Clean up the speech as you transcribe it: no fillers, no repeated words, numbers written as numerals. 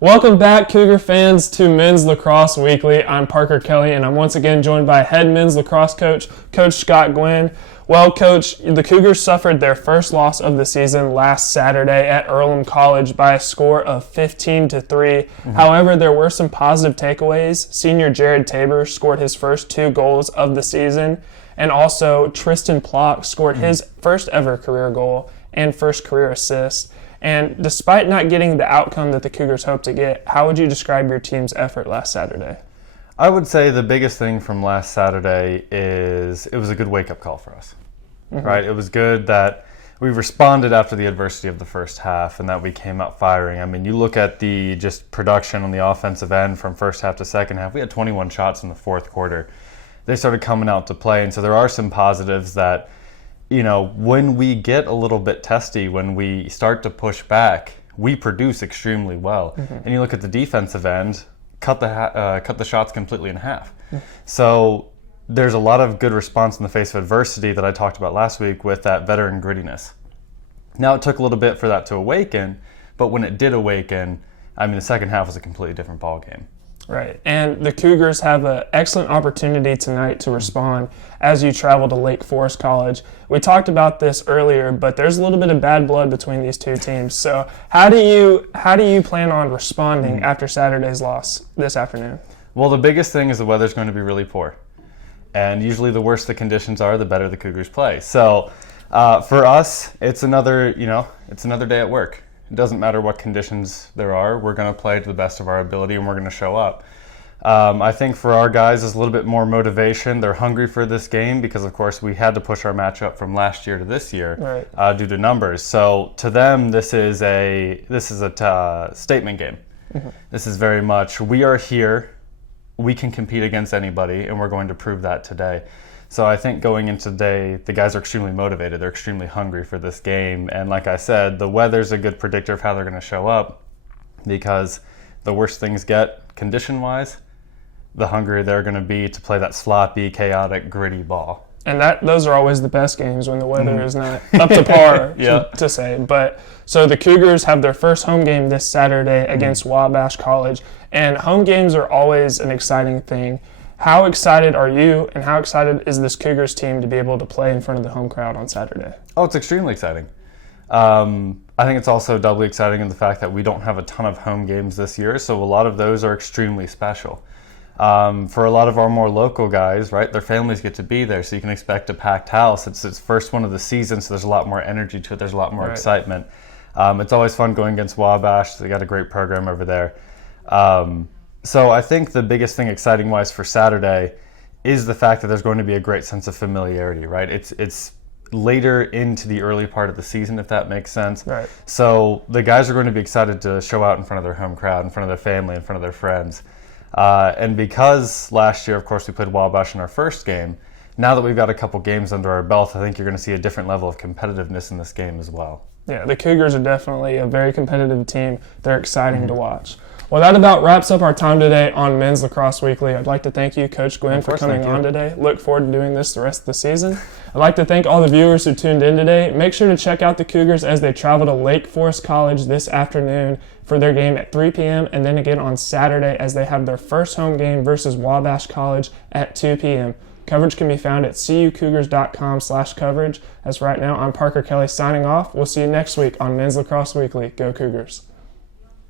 Welcome back, Cougar fans, to Men's Lacrosse Weekly. I'm Parker Kelly, and I'm once again joined by head men's lacrosse coach, Coach Scott Gwynn. Well, Coach, the Cougars suffered their first loss of the season last Saturday at Earlham College by a score of 15-3. However, there were some positive takeaways. Senior Jared Tabor scored his first 2 goals of the season, and also Tristan Plock scored his first ever career goal and first career assist. And despite not getting the outcome that the Cougars hoped to get, how would you describe your team's effort last Saturday? I would say the biggest thing from last Saturday is it was a good wake-up call for us, right? It was good that we responded after the adversity of the first half and that we came out firing. I mean, you look at the just production on the offensive end from first half to second half. We had 21 shots in the fourth quarter. They started coming out to play, and so there are some positives that, you know, when we get a little bit testy, when we start to push back, we produce extremely well. And you look at the defensive end, cut the shots completely in half. So there's a lot of good response in the face of adversity that I talked about last week with that veteran grittiness. Now it took a little bit for that to awaken, but when it did awaken, I mean, the second half was a completely different ball game. Right, and the Cougars have an excellent opportunity tonight to respond as you travel to Lake Forest College. We talked about this earlier, but there's a little bit of bad blood between these two teams. So how do you plan on responding after Saturday's loss this afternoon? Well, the biggest thing is the weather's going to be really poor. And usually the worse the conditions are, the better the Cougars play. So for us, it's another day at work. It doesn't matter what conditions there are. We're going to play to the best of our ability, and we're going to show up. I think for our guys, there's a little bit more motivation. They're hungry for this game because, of course, we had to push our matchup from last year to this year due to numbers. So to them, this is a statement game. This is very much, we are here. We can compete against anybody, and we're going to prove that today. So I think going into today, the guys are extremely motivated. They're extremely hungry for this game. And like I said, the weather's a good predictor of how they're going to show up, because the worse things get condition-wise, the hungrier they're going to be to play that sloppy, chaotic, gritty ball. And those are always the best games when the weather is not up to par, to say. But so the Cougars have their first home game this Saturday against Wabash College. And home games are always an exciting thing. How excited are you, and how excited is this Cougars team to be able to play in front of the home crowd on Saturday? Oh, it's extremely exciting. I think it's also doubly exciting in the fact that we don't have a ton of home games this year, so a lot of those are extremely special. For a lot of our more local guys, right, their families get to be there, so you can expect a packed house. It's its first one of the season, so there's a lot more energy to it. There's a lot more excitement. It's always fun going against Wabash. They got a great program over there. So I think the biggest thing exciting-wise for Saturday is the fact that there's going to be a great sense of familiarity, right? It's later into the early part of the season, if that makes sense. Right. So the guys are going to be excited to show out in front of their home crowd, in front of their family, in front of their friends. And because last year, of course, we played Wabash in our first game, now that we've got a couple games under our belt, I think you're going to see a different level of competitiveness in this game as well. Yeah, the Cougars are definitely a very competitive team. They're exciting to watch. Well, that about wraps up our time today on Men's Lacrosse Weekly. I'd like to thank you, Coach Gwynn, for coming on today. Look forward to doing this the rest of the season. I'd like to thank all the viewers who tuned in today. Make sure to check out the Cougars as they travel to Lake Forest College this afternoon for their game at 3 p.m. and then again on Saturday as they have their first home game versus Wabash College at 2 p.m. Coverage can be found at cucougars.com/coverage. As right now, I'm Parker Kelly signing off. We'll see you next week on Men's Lacrosse Weekly. Go Cougars.